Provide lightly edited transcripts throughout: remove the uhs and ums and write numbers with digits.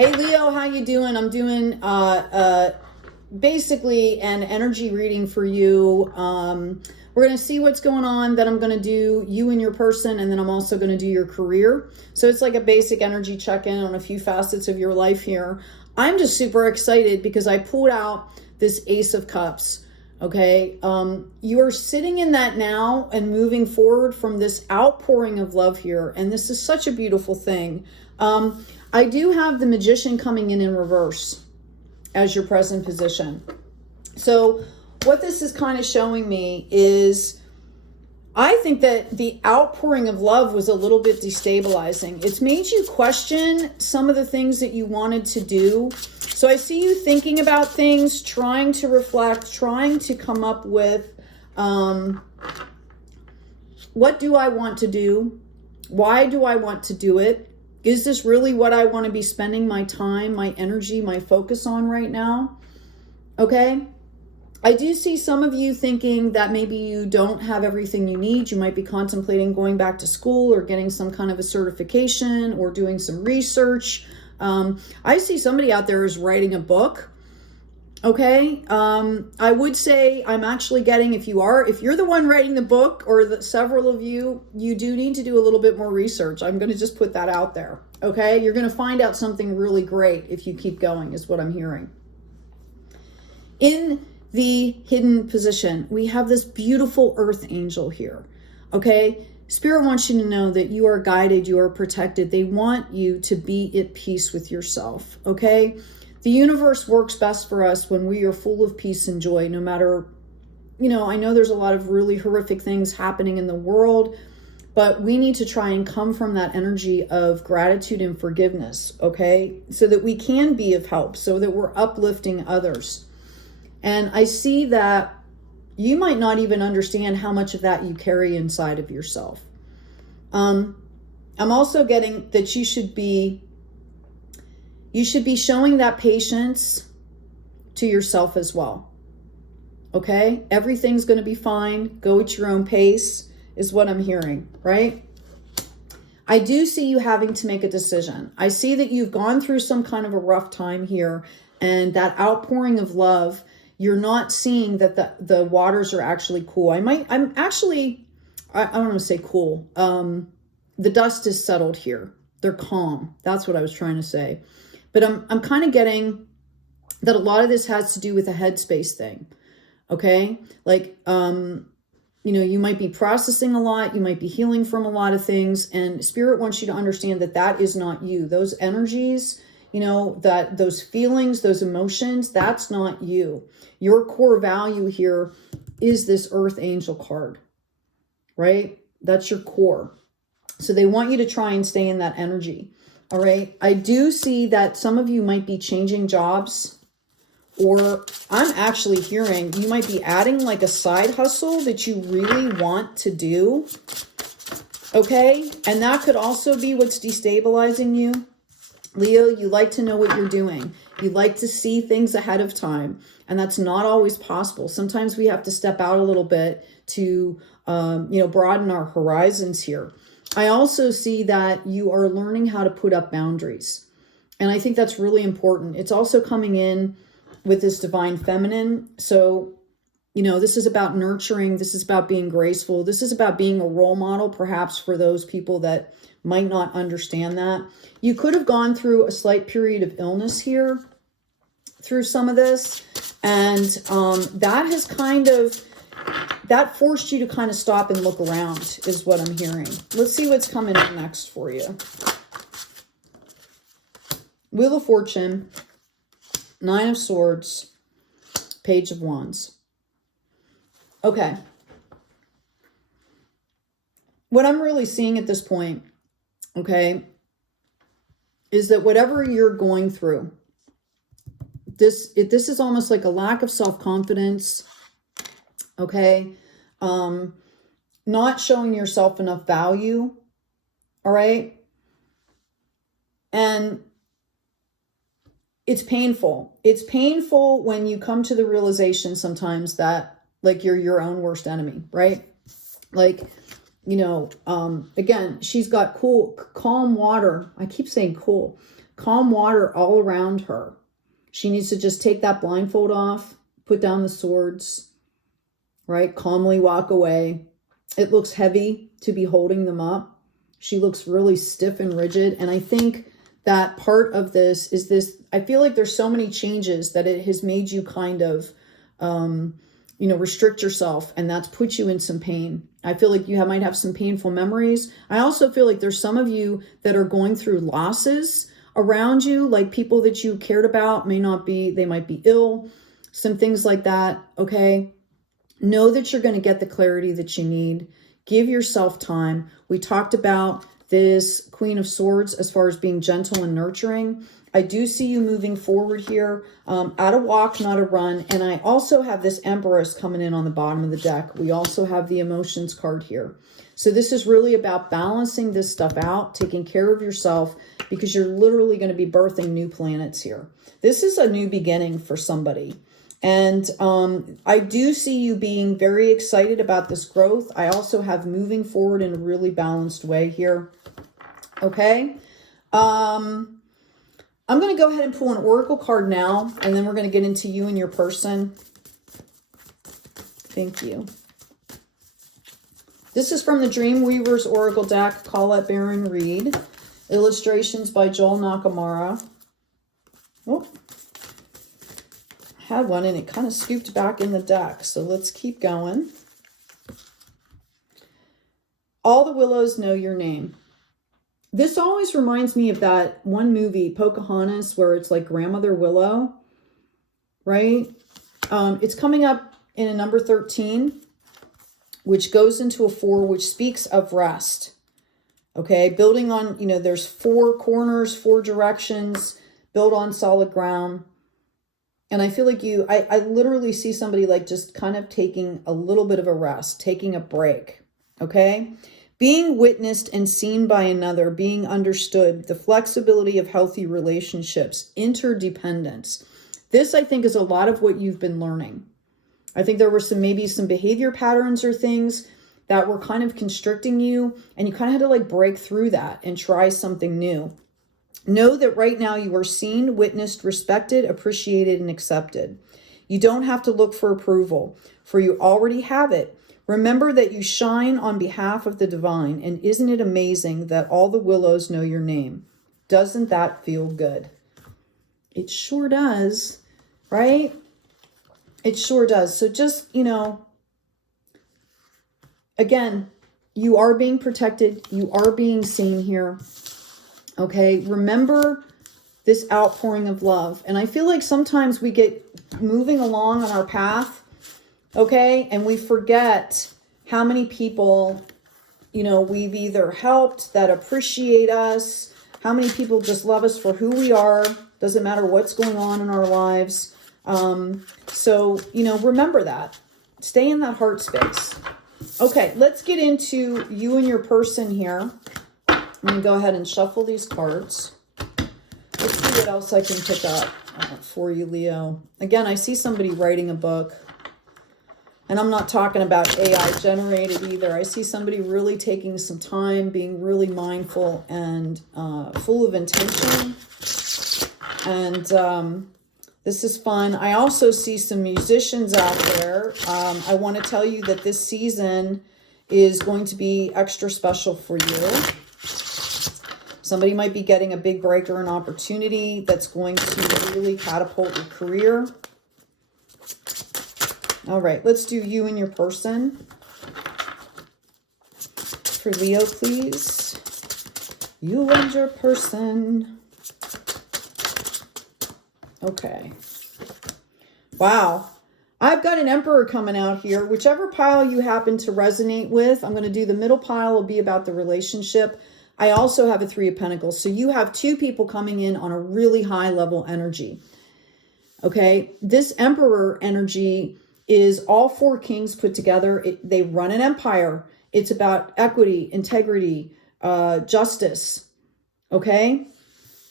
Hey Leo, how you doing? I'm doing basically an energy reading for you. We're going to see what's going on. Then I'm going to do you and your person, and then I'm also going to do your career. So it's like a basic energy check-in on a few facets of your life here. I'm just super excited because I pulled out this Ace of Cups. Okay, you are sitting in that now and moving forward from this outpouring of love here, and this is such a beautiful thing. I do have the Magician coming in reverse as your present position. So what this is kind of showing me is I think that the outpouring of love was a little bit destabilizing. It's made you question some of the things that you wanted to do. So I see you thinking about things, trying to reflect, trying to come up with, what do I want to do? Why do I want to do it? Is this really what I want to be spending my time, my energy, my focus on right now? Okay. I do see some of you thinking that maybe you don't have everything you need. You might be contemplating going back to school or getting some kind of a certification or doing some research. I see somebody out there is writing a book. Okay. I would say I'm actually getting, if you're the one writing the book, or several of you, you do need to do a little bit more research. I'm going to just put that out there. Okay. You're going to find out something really great if you keep going, is what I'm hearing. In the hidden position, we have this beautiful earth angel here. Okay. Spirit wants you to know that you are guided, you are protected. They want you to be at peace with yourself. Okay. The universe works best for us when we are full of peace and joy, no matter, I know there's a lot of really horrific things happening in the world, but we need to try and come from that energy of gratitude and forgiveness, okay? So that we can be of help, so that we're uplifting others. And I see that you might not even understand how much of that you carry inside of yourself. I'm also getting that you should be showing that patience to yourself as well. Okay? Everything's going to be fine. Go at your own pace is what I'm hearing, right? I do see you having to make a decision. I see that you've gone through some kind of a rough time here, and that outpouring of love, you're not seeing that the waters are actually cool. I don't want to say cool. The dust is settled here. They're calm. That's what I was trying to say. But I'm kind of getting that a lot of this has to do with a headspace thing. Okay? Like, you might be processing a lot. You might be healing from a lot of things. And Spirit wants you to understand that that is not you. Those energies, that those feelings, those emotions, that's not you. Your core value here is this Earth Angel card, right? That's your core. So they want you to try and stay in that energy. All right. I do see that some of you might be changing jobs, or I'm actually hearing you might be adding like a side hustle that you really want to do. Okay. And that could also be what's destabilizing you. Leo, you like to know what you're doing. You like to see things ahead of time. And that's not always possible. Sometimes we have to step out a little bit to, broaden our horizons here. I also see that you are learning how to put up boundaries. And I think that's really important. It's also coming in with this divine feminine. So, this is about nurturing. This is about being graceful. This is about being a role model, perhaps for those people that might not understand that. You could have gone through a slight period of illness here through some of this. And that forced you to kind of stop and look around is what I'm hearing. Let's see what's coming up next for you. Wheel of Fortune, Nine of Swords, Page of Wands. Okay. What I'm really seeing at this point, okay, is that whatever you're going through, this is almost like a lack of self-confidence, okay? Not showing yourself enough value, all right? And it's painful. It's painful when you come to the realization sometimes that, like, you're your own worst enemy, right? Like, again, she's got calm water. I keep saying cool. calm water all around her. She needs to just take that blindfold off, put down the swords, right? Calmly walk away. It looks heavy to be holding them up. She looks really stiff and rigid. And I think that part of this is this, I feel like there's so many changes that it has made you kind of, restrict yourself, and that's put you in some pain. I feel like you might have some painful memories. I also feel like there's some of you that are going through losses around you, like people that you cared about they might be ill, some things like that. Okay. Know that you're going to get the clarity that you need. Give yourself time. We talked about this Queen of Swords as far as being gentle and nurturing. I do see you moving forward here, at a walk, not a run. And I also have this Empress coming in on the bottom of the deck. We also have the emotions card here. So this is really about balancing this stuff out, taking care of yourself, because you're literally going to be birthing new planets here. This is a new beginning for somebody. And I do see you being very excited about this growth. I also have moving forward in a really balanced way here. Okay. I'm going to go ahead and pull an oracle card now, and then we're going to get into you and your person. Thank you. This is from the Dreamweaver's Oracle deck, Colette Baron Reed. Illustrations by Joel Nakamura. Oh, I had one and it kind of scooped back in the deck, so let's keep going. All the willows know your name. This always reminds me of that one movie, Pocahontas, where it's like Grandmother Willow, right? It's coming up in a number 13, which goes into a 4, which speaks of rest. Okay, building on, there's 4 corners, 4 directions, build on solid ground. And I feel like I literally see somebody like just kind of taking a little bit of a rest, taking a break. Okay. Being witnessed and seen by another, being understood, the flexibility of healthy relationships, interdependence. This, I think, is a lot of what you've been learning. I think there were maybe some behavior patterns or things that were kind of constricting you, and you kind of had to like break through that and try something new. Know that right now you are seen, witnessed, respected, appreciated, and accepted. You don't have to look for approval, for you already have it. Remember that you shine on behalf of the divine, and isn't it amazing that all the willows know your name? Doesn't that feel good? It sure does, right? It sure does. So just, again, you are being protected. You are being seen here. Okay, remember this outpouring of love. And I feel like sometimes we get moving along on our path, okay, and we forget how many people, we've either helped that appreciate us, how many people just love us for who we are, doesn't matter what's going on in our lives. So, remember that. Stay in that heart space. Okay, let's get into you and your person here. I'm going to go ahead and shuffle these cards. Let's see what else I can pick up for you, Leo. Again, I see somebody writing a book. And I'm not talking about AI generated either. I see somebody really taking some time, being really mindful and full of intention. And this is fun. I also see some musicians out there. I want to tell you that this season is going to be extra special for you. Somebody might be getting a big break or an opportunity that's going to really catapult your career. All right, let's do you and your person. For Leo, please. You and your person. Okay. Wow. I've got an Emperor coming out here. Whichever pile you happen to resonate with, I'm going to do the middle pile will be about the relationship. I also have a 3 of Pentacles. So you have 2 people coming in on a really high level energy. Okay. This Emperor energy is all 4 kings put together. They run an empire. It's about equity, integrity, justice. Okay.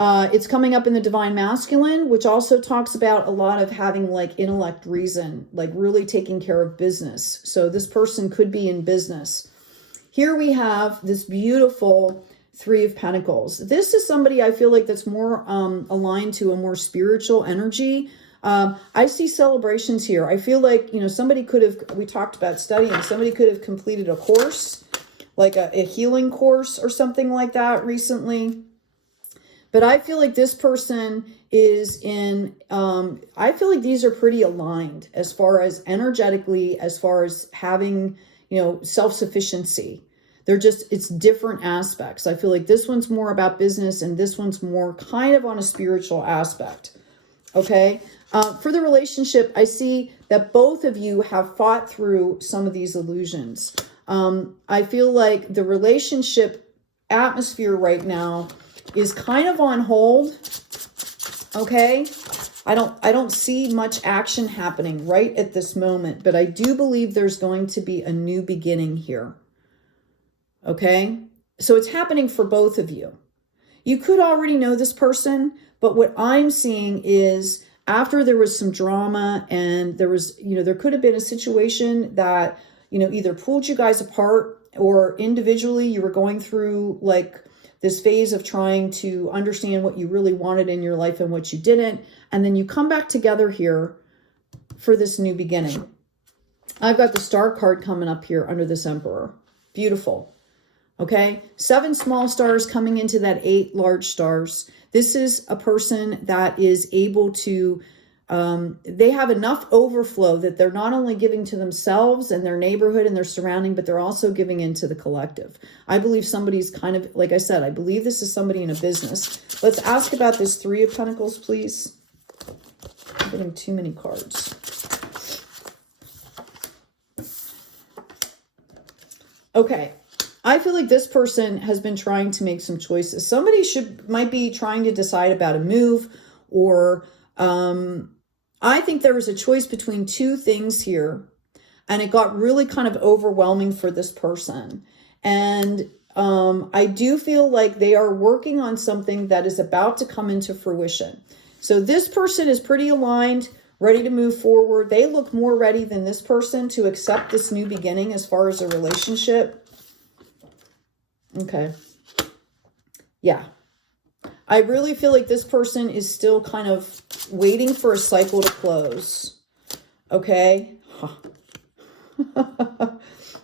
It's coming up in the Divine Masculine, which also talks about a lot of having like intellect, reason, like really taking care of business. So this person could be in business. Here we have this beautiful Three of Pentacles. This is somebody I feel like that's more aligned to a more spiritual energy. I see celebrations here. I feel like, you know, somebody could have, we talked about studying, somebody could have completed a course, like a healing course or something like that recently. But I feel like this person is in, I feel like these are pretty aligned as far as energetically, as far as having, you know, self-sufficiency. They're just, it's different aspects. I feel like this one's more about business and this one's more kind of on a spiritual aspect. Okay. For the relationship, I see that both of you have fought through some of these illusions. I feel like the relationship atmosphere right now is kind of on hold. Okay. I don't see much action happening right at this moment, but I do believe there's going to be a new beginning here. Okay. So it's happening for both of you. You could already know this person, but what I'm seeing is after there was some drama and there was, you know, there could have been a situation that, you know, either pulled you guys apart or individually you were going through like this phase of trying to understand what you really wanted in your life and what you didn't. And then you come back together here for this new beginning. I've got the Star card coming up here under this Emperor. Beautiful. Okay. 7 small stars coming into that 8 large stars. This is a person that is able to, they have enough overflow that they're not only giving to themselves and their neighborhood and their surrounding, but they're also giving into the collective. I believe somebody's kind of, like I said, I believe this is somebody in a business. Let's ask about this 3 of Pentacles, please. I'm getting too many cards. Okay. I feel like this person has been trying to make some choices. Somebody might be trying to decide about a move, or I think there was a choice between 2 things here, and it got really kind of overwhelming for this person. And I do feel like they are working on something that is about to come into fruition. So this person is pretty aligned, ready to move forward. They look more ready than this person to accept this new beginning as far as a relationship. Okay. Yeah. I really feel like this person is still kind of waiting for a cycle to close. Okay.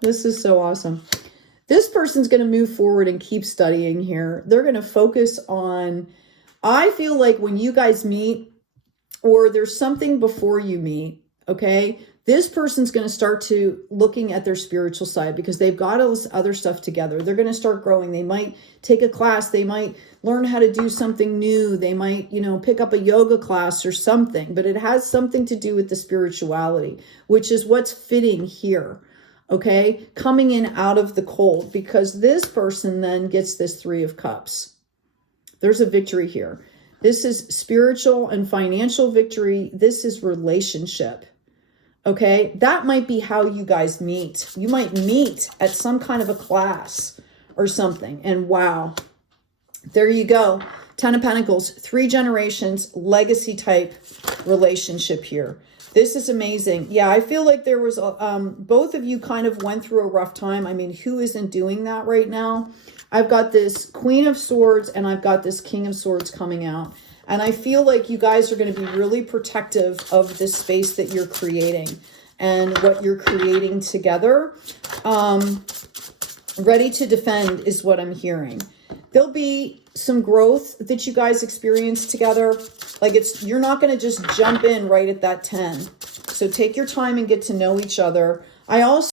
This is so awesome. This person's going to move forward and keep studying here. They're going to focus on, I feel like when you guys meet or there's something before you meet, okay, this person's going to start to looking at their spiritual side because they've got all this other stuff together. They're going to start growing. They might take a class. They might learn how to do something new. They might, you know, pick up a yoga class or something, but it has something to do with the spirituality, which is what's fitting here. Okay. Coming in out of the cold, because this person then gets this 3 of Cups. There's a victory here. This is spiritual and financial victory. This is relationship. Okay, that might be how you guys meet. You might meet at some kind of a class or something. And wow, there you go. 10 of Pentacles, 3 generations, legacy type relationship here. This is amazing. Yeah, I feel like there was, both of you kind of went through a rough time. I mean, who isn't doing that right now? I've got this Queen of Swords and I've got this King of Swords coming out. And I feel like you guys are going to be really protective of this space that you're creating and what you're creating together. Ready to defend is what I'm hearing. There'll be some growth that you guys experience together. Like you're not going to just jump in right at that 10. So take your time and get to know each other. I also